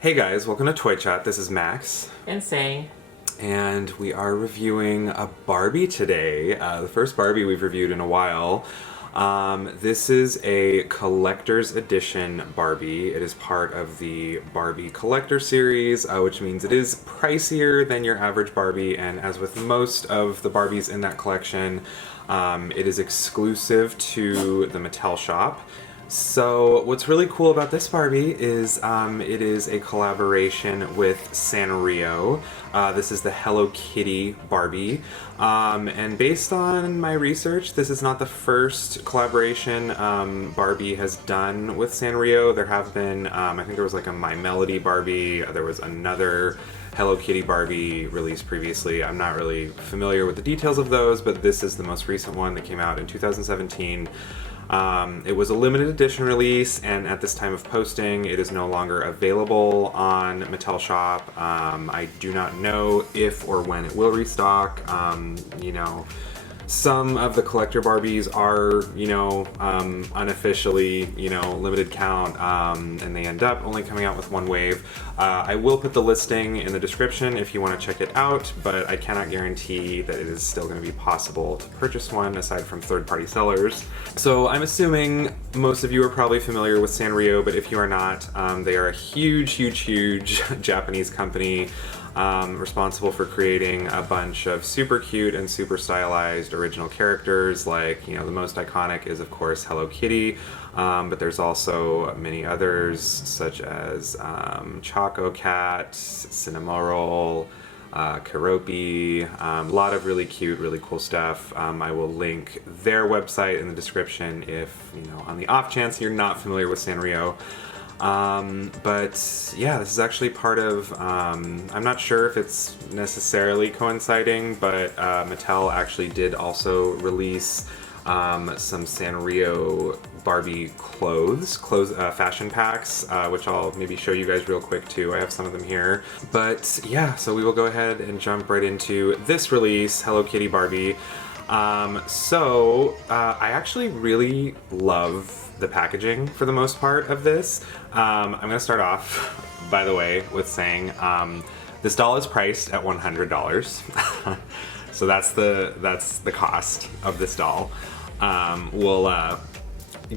Hey guys, welcome to Toy Chat. This is Max. And saying, And we are reviewing a Barbie today. The first Barbie we've reviewed in a while. This is a collector's edition Barbie. It is part of the Barbie collector series, which means it is pricier than your average Barbie. And as with most of the Barbies in that collection, it is exclusive to the Mattel shop. So what's really cool about this Barbie is it is a collaboration with Sanrio. This is the Hello Kitty Barbie. And based on my research, this is not the first collaboration Barbie has done with Sanrio. There have been, I think there was like a My Melody Barbie, there was another Hello Kitty Barbie released previously. I'm not really familiar with the details of those, but this is the most recent one that came out in 2017. It was a limited edition release, and at this time of posting, it is no longer available on Mattel Shop. I do not know if or when it will restock. Some of the collector Barbies are, unofficially, limited count, and they end up only coming out with one wave. I will put the listing in the description if you want to check it out, but I cannot guarantee that it is still going to be possible to purchase one aside from third-party sellers. So I'm assuming most of you are probably familiar with Sanrio, but if you are not, they are a huge Japanese company. Responsible for creating a bunch of super cute and super stylized original characters. Like, the most iconic is of course Hello Kitty, but there's also many others such as Choco Cat, Cinnamoroll, Keroppi, a lot of really cute, really cool stuff. I will link their website in the description if, on the off chance you're not familiar with Sanrio. But yeah, this is actually part of, I'm not sure if it's necessarily coinciding, but Mattel actually did also release some Sanrio Barbie clothes, fashion packs, which I'll maybe show you guys real quick too. I have some of them here. But yeah, so we will go ahead and jump right into this release, Hello Kitty Barbie. I actually really love the packaging for the most part of this. I'm gonna start off, by the way, with saying this doll is priced at $100. So that's the cost of this doll. We'll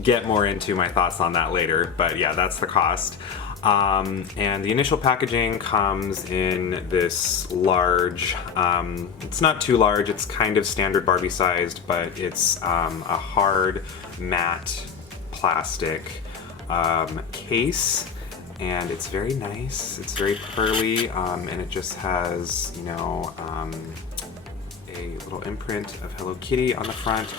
get more into my thoughts on that later, but yeah, that's the cost. And the initial packaging comes in this large, it's not too large, it's kind of standard Barbie sized, but it's a hard matte plastic case, and it's very nice, it's very pearly, and it just has, a little imprint of Hello Kitty on the front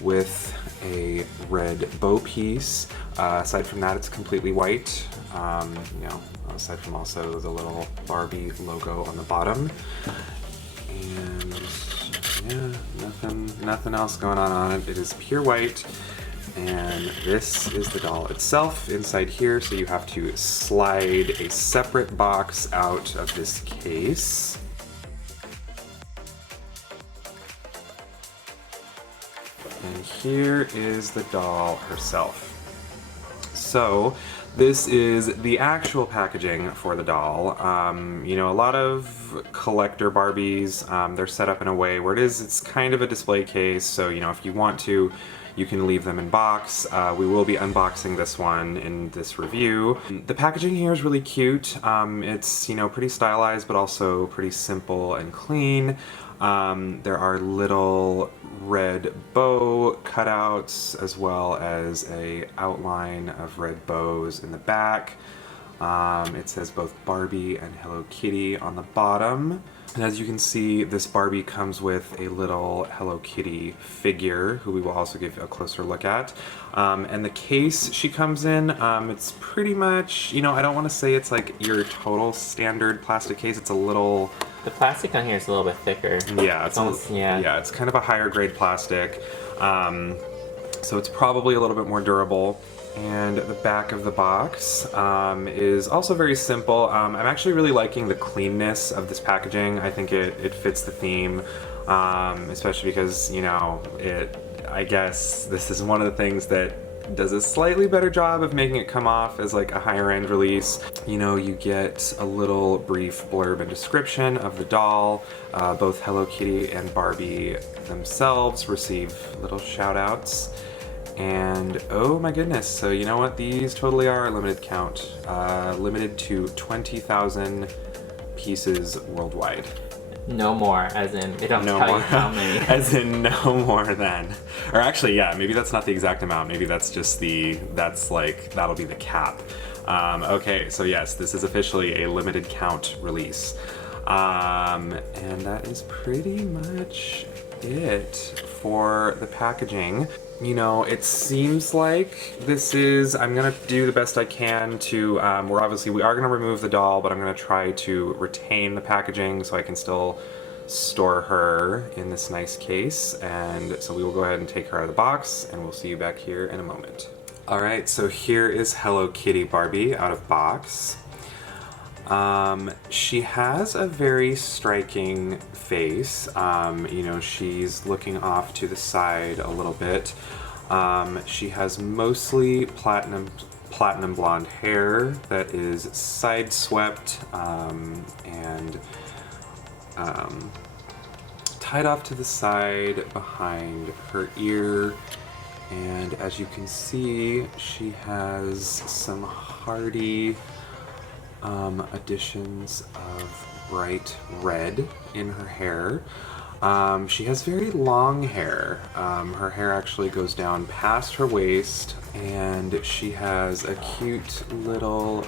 with a red bow piece. Aside from that, it's completely white. Aside from also the little Barbie logo on the bottom. And yeah, nothing else going on it. It is pure white. And this is the doll itself inside here, so you have to slide a separate box out of this case. And here is the doll herself. So this is the actual packaging for the doll. A lot of collector Barbies, they're set up in a way where it's kind of a display case, so if you want to, you can leave them in box. We will be unboxing this one in this review. The packaging here is really cute. It's, pretty stylized, but also pretty simple and clean. There are little red bow cutouts as well as a outline of red bows in the back. It says both Barbie and Hello Kitty on the bottom. And as you can see, this Barbie comes with a little Hello Kitty figure, who we will also give a closer look at. And the case she comes in, it's pretty much, I don't want to say it's like your total standard plastic case. It's a little... the plastic on here is a little bit thicker. Yeah, it's kind of a higher grade plastic. So it's probably a little bit more durable. And the back of the box is also very simple. I'm actually really liking the cleanness of this packaging. I think it fits the theme, especially because, I guess this is one of the things that does a slightly better job of making it come off as like a higher end release. You know, you get a little brief blurb and description of the doll. Both Hello Kitty and Barbie themselves receive little shout outs. And oh my goodness, so you know what? These totally are a limited count. Limited to 20,000 pieces worldwide. No more, as in they don't No tell more. you how many. As in no more than. Or actually, yeah, maybe that's not the exact amount. Maybe that's just that'll be the cap. Okay, so yes, this is officially a limited count release. And that is pretty much it for the packaging. You know, it seems like I'm gonna do the best I can to, we are gonna remove the doll, but I'm gonna try to retain the packaging so I can still store her in this nice case. And so we will go ahead and take her out of the box, and we'll see you back here in a moment. All right, so here is Hello Kitty Barbie out of box. She has a very striking face. You know, she's looking off to the side a little bit. She has mostly platinum blonde hair that is side swept and tied off to the side behind her ear. And as you can see, she has some hardy additions of bright red in her hair. She has very long hair. Her hair actually goes down past her waist, and she has a cute little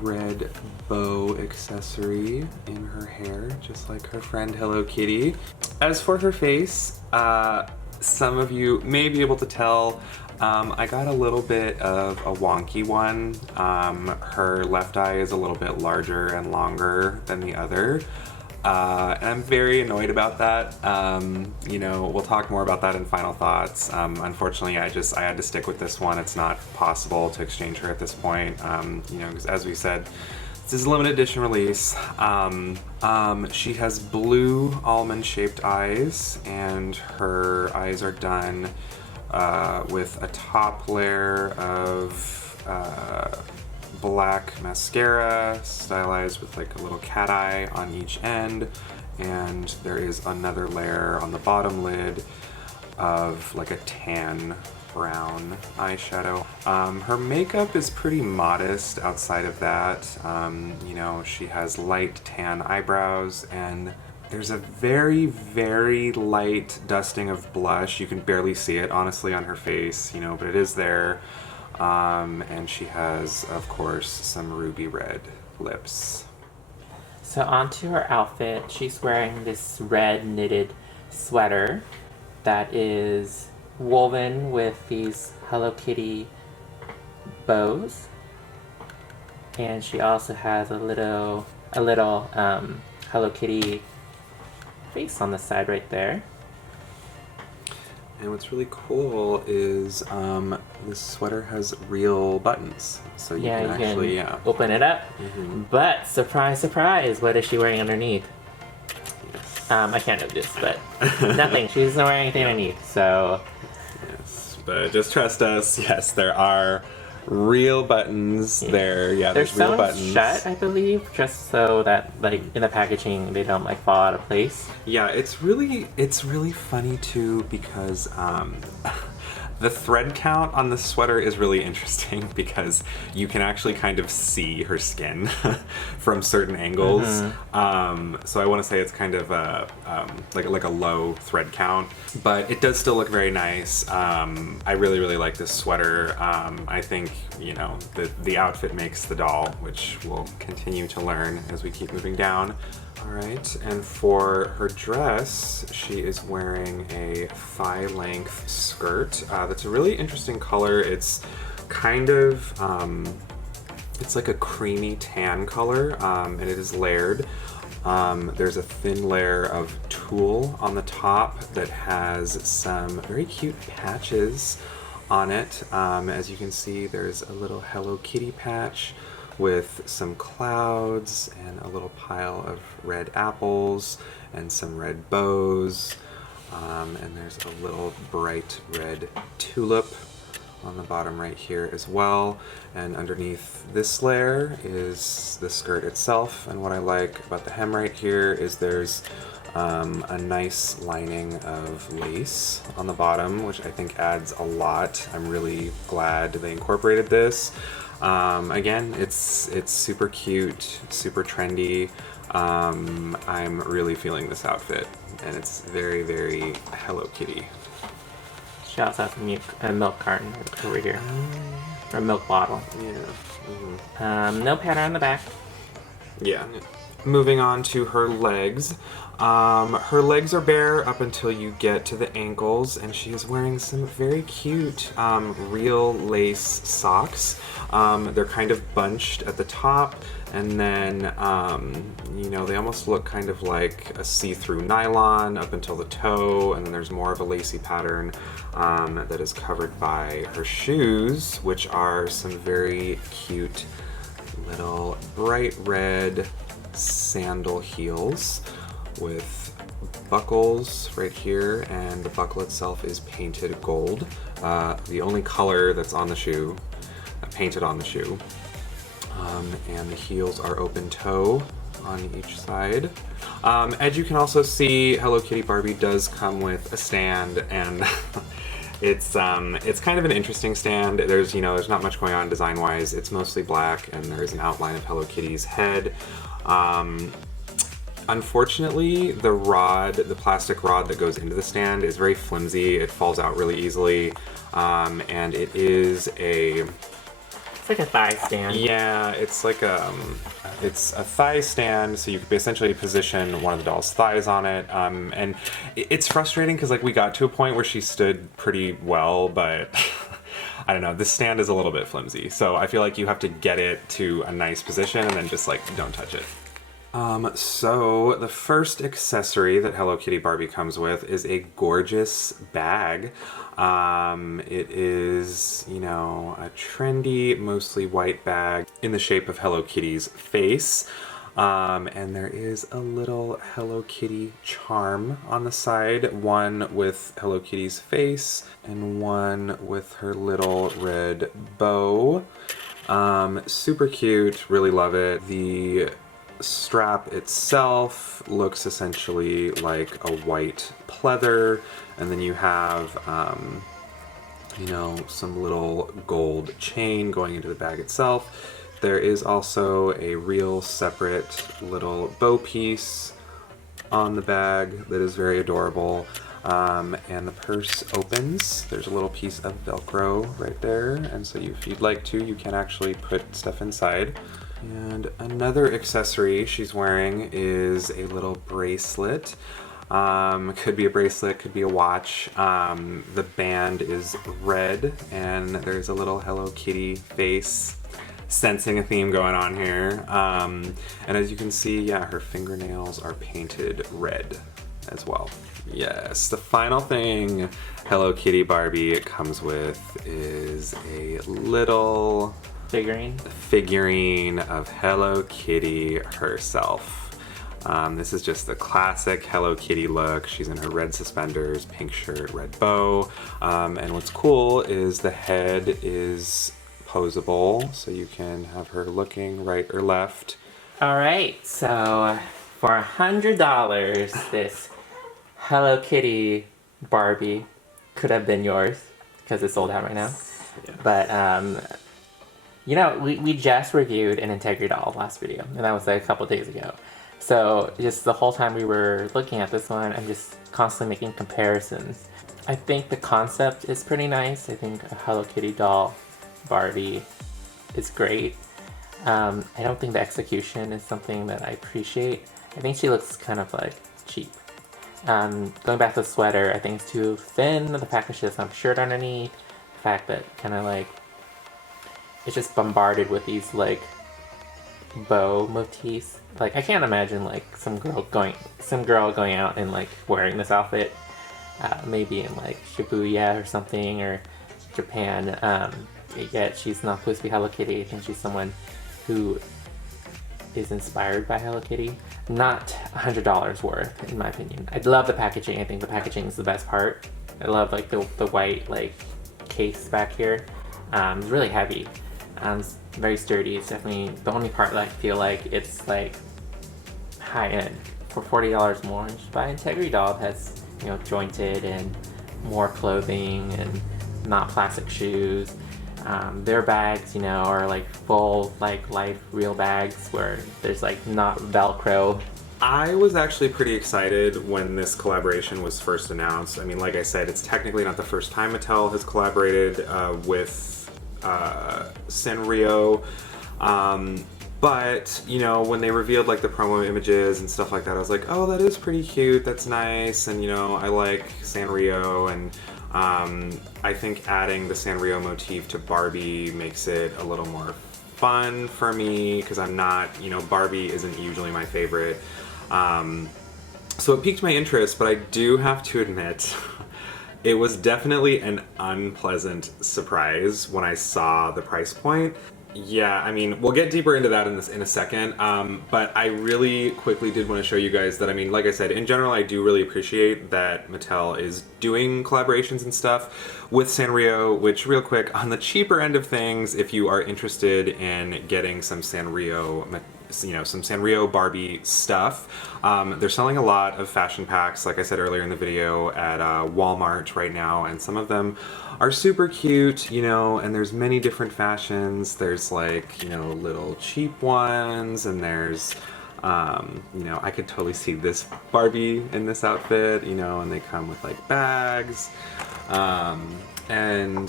red bow accessory in her hair, just like her friend Hello Kitty. As for her face, some of you may be able to tell I got a little bit of a wonky one. Her left eye is a little bit larger and longer than the other. And I'm very annoyed about that. You know, we'll talk more about that in final thoughts. Unfortunately, I had to stick with this one. It's not possible to exchange her at this point. You know, because as we said, this is a limited edition release. She has blue almond-shaped eyes, and her eyes are done with a top layer of black mascara, stylized with like a little cat eye on each end, and there is another layer on the bottom lid of like a tan brown eyeshadow. Her makeup is pretty modest outside of that. You know, she has light tan eyebrows, and there's a very, very light dusting of blush. You can barely see it, honestly, on her face, you know, but it is there. And she has, of course, some ruby red lips. So onto her outfit, she's wearing this red knitted sweater that is woven with these Hello Kitty bows. And she also has a little Hello Kitty face on the side right there. And what's really cool is this sweater has real buttons, so you can actually open it up. But surprise, surprise, what is she wearing underneath? Yes. I can't do this, but nothing. She isn't wearing anything underneath, so. Yes, but just trust us. Yes, there are real buttons there. Yeah, they're there's real sewn buttons. shut, I believe, just so that like in the packaging they don't like fall out of place. Yeah, it's really funny too, because the thread count on the sweater is really interesting because you can actually kind of see her skin from certain angles. So I want to say it's kind of like a low thread count, but it does still look very nice. I really like this sweater. I think, you know, the outfit makes the doll, which we'll continue to learn as we keep moving down. All right, and for her dress, she is wearing a thigh-length skirt. That's a really interesting color. It's kind of, it's like a creamy tan color, and it is layered. There's a thin layer of tulle on the top that has some very cute patches on it. As you can see, there's a little Hello Kitty patch with some clouds and a little pile of red apples and some red bows. And there's a little bright red tulip on the bottom right here as well. And underneath this layer is the skirt itself. And what I like about the hem right here is there's a nice lining of lace on the bottom, which I think adds a lot. I'm really glad they incorporated this. Again, it's super cute, super trendy. I'm really feeling this outfit, and it's very, very Hello Kitty. She also has a milk carton over here. Or a milk bottle. Yeah. No pattern on the back. Yeah. Moving on to her legs. Her legs are bare up until you get to the ankles, and she is wearing some very cute real lace socks. They're kind of bunched at the top, and then, you know, they almost look kind of like a see-through nylon up until the toe, and then there's more of a lacy pattern that is covered by her shoes, which are some very cute little bright red sandal heels with buckles right here, and the buckle itself is painted gold. The only color that's on the shoe, painted on the shoe. And the heels are open toe on each side. As you can also see, Hello Kitty Barbie does come with a stand, and it's kind of an interesting stand. There's not much going on design-wise. It's mostly black, and there's an outline of Hello Kitty's head. Unfortunately, the plastic rod that goes into the stand is very flimsy. It falls out really easily, and it is It's like a thigh stand. yeah, it's like it's a thigh stand, so you could essentially position one of the doll's thighs on it. And it's frustrating because like we got to a point where she stood pretty well, but I don't know, this stand is a little bit flimsy. So I feel like you have to get it to a nice position and then just like don't touch it. So the first accessory that Hello Kitty Barbie comes with is a gorgeous bag. It is, a trendy, mostly white bag in the shape of Hello Kitty's face. And there is a little Hello Kitty charm on the side, one with Hello Kitty's face and one with her little red bow. Super cute, really love it. The strap itself looks essentially like a white pleather, and then you have some little gold chain going into the bag itself. There is also a real separate little bow piece on the bag that is very adorable, and the purse opens. There's a little piece of Velcro right there, and so if you'd like to, you can actually put stuff inside. And another accessory she's wearing is a little bracelet. Could be a bracelet, could be a watch. The band is red, and there's a little Hello Kitty face, sensing a theme going on here. And as you can see, yeah, her fingernails are painted red as well. Yes, the final thing Hello Kitty Barbie comes with is a little figurine of Hello Kitty herself. This is just the classic Hello Kitty look. She's in her red suspenders, pink shirt, red bow. And what's cool is the head is posable, so you can have her looking right or left. All right, so for $100, this Hello Kitty Barbie could have been yours because it's sold out right now. Yeah. But we just reviewed an Integrity doll last video, and that was like a couple days ago. So just the whole time we were looking at this one, I'm just constantly making comparisons. I think the concept is pretty nice. I think a Hello Kitty doll Barbie is great. I don't think the execution is something that I appreciate. I think she looks kind of like cheap. Going back to the sweater, I think it's too thin. The fact that she doesn't have a shirt underneath. The fact that kind of like it's just bombarded with these like bow motifs. Like I can't imagine like some girl going out and like wearing this outfit. Maybe in like Shibuya or something, or Japan. Yet she's not supposed to be Hello Kitty. I think she's someone who is inspired by Hello Kitty. Not $100 worth, in my opinion. I love the packaging. I think the packaging is the best part. I love like the white like case back here. It's really heavy. It's very sturdy. It's definitely the only part that I feel like it's like high end. For $40 more, just buy Integrity Doll. It has, you know, jointed and more clothing and not plastic shoes. Their bags, you know, are like full, like life real bags where there's like not Velcro. I was actually pretty excited when this collaboration was first announced. I mean, like I said, it's technically not the first time Mattel has collaborated with Sanrio. But, you know, when they revealed like the promo images and stuff like that, I was like, oh, that is pretty cute, that's nice, and you know, I like Sanrio, and I think adding the Sanrio motif to Barbie makes it a little more fun for me, because I'm not, you know, Barbie isn't usually my favorite. So it piqued my interest, but I do have to admit, it was definitely an unpleasant surprise when I saw the price point. Yeah, I mean, we'll get deeper into that in a second, but I really quickly did want to show you guys that, I mean, like I said, in general, I do really appreciate that Mattel is doing collaborations and stuff with Sanrio, which, real quick, on the cheaper end of things, if you are interested in getting some Sanrio, you know, some Sanrio Barbie stuff. They're selling a lot of fashion packs, like I said earlier in the video, at Walmart right now, and some of them are super cute, you know, and there's many different fashions. There's like, you know, little cheap ones, and there's, you know, I could totally see this Barbie in this outfit, you know, and they come with like bags, and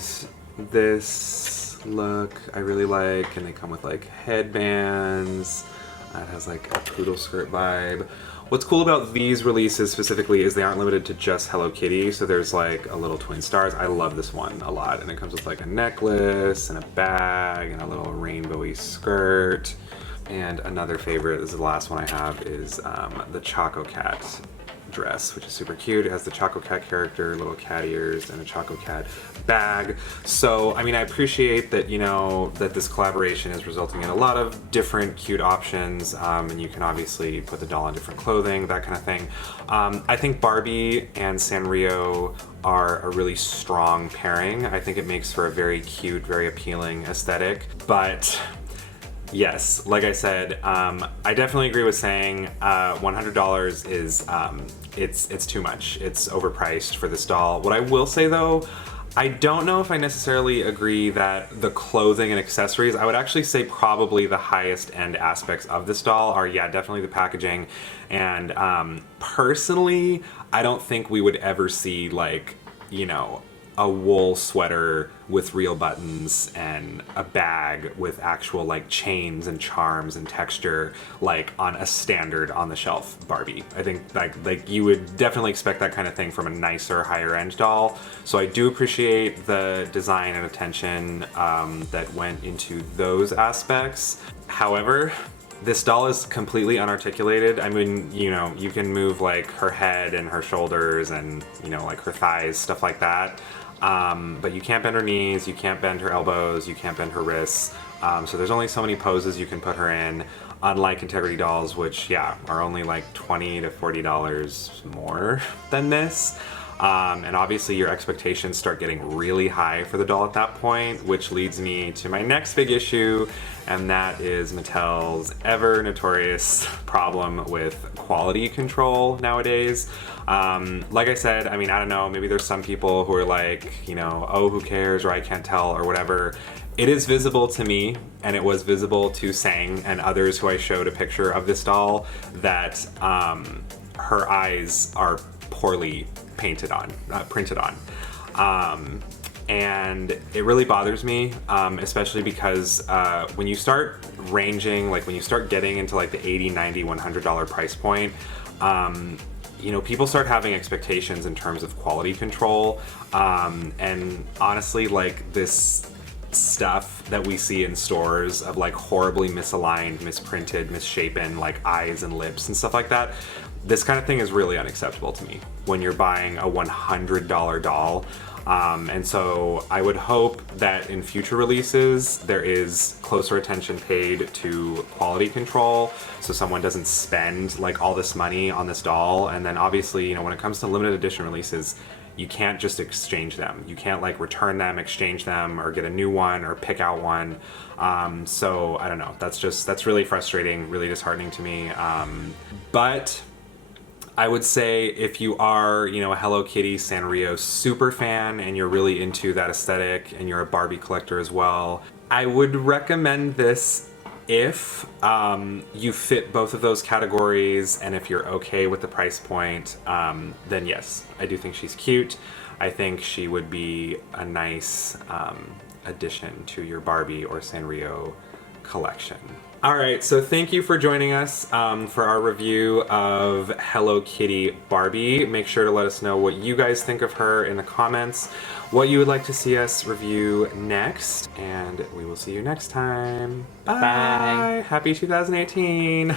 this look I really like, and they come with like headbands. It has like a poodle skirt vibe. What's cool about these releases specifically is they aren't limited to just Hello Kitty, so there's like a little twin stars. I love this one a lot, and it comes with like a necklace and a bag and a little rainbowy skirt. And another favorite, this is the last one I have, is the Choco Cat dress, which is super cute. It has the Choco Cat character, little cat ears, and a Choco Cat bag. So, I mean, I appreciate that, you know, that this collaboration is resulting in a lot of different cute options, and you can obviously put the doll in different clothing, that kind of thing. I think Barbie and Sanrio are a really strong pairing. I think it makes for a very cute, very appealing aesthetic, but yes, like I said, I definitely agree with saying $100 is it's too much. It's overpriced for this doll. What I will say though, I don't know if I necessarily agree that the clothing and accessories, I would actually say probably the highest end aspects of this doll are, yeah, definitely the packaging. And personally, I don't think we would ever see like, you know, a wool sweater with real buttons and a bag with actual like chains and charms and texture like on a standard on the shelf Barbie. I think like you would definitely expect that kind of thing from a nicer, higher end doll. So I do appreciate the design and attention that went into those aspects. However, this doll is completely unarticulated. I mean, you know, you can move like her head and her shoulders and, you know, like her thighs, stuff like that. But you can't bend her knees, you can't bend her elbows, you can't bend her wrists. So there's only so many poses you can put her in, unlike Integrity dolls, which, yeah, are only like $20 to $40 more than this. And obviously your expectations start getting really high for the doll at that point, which leads me to my next big issue, and that is Mattel's ever notorious problem with quality control nowadays. Like I said, I mean, I don't know, maybe there's some people who are like, you know, oh, who cares, or I can't tell, or whatever. It is visible to me, and it was visible to Sang and others who I showed a picture of this doll, that her eyes are poorly printed on. And it really bothers me, especially because when you start ranging, like when you start getting into like the $80, $90, $100 price point, you know, people start having expectations in terms of quality control, and honestly, like this stuff that we see in stores of like horribly misaligned, misprinted, misshapen like eyes and lips and stuff like that, this kind of thing is really unacceptable to me when you're buying a $100 doll. And so I would hope that in future releases there is closer attention paid to quality control, so someone doesn't spend like all this money on this doll. And then obviously, you know, when it comes to limited edition releases, you can't just exchange them. You can't like return them, exchange them, or get a new one or pick out one. So I don't know. That's really frustrating, really disheartening to me. But I would say if you are, you know, a Hello Kitty Sanrio super fan and you're really into that aesthetic and you're a Barbie collector as well, I would recommend this if you fit both of those categories and if you're okay with the price point. Then yes, I do think she's cute. I think she would be a nice addition to your Barbie or Sanrio collection. All right, so thank you for joining us for our review of Hello Kitty Barbie. Make sure to let us know what you guys think of her in the comments, what you would like to see us review next, and we will see you next time. Bye. Bye. Happy 2018.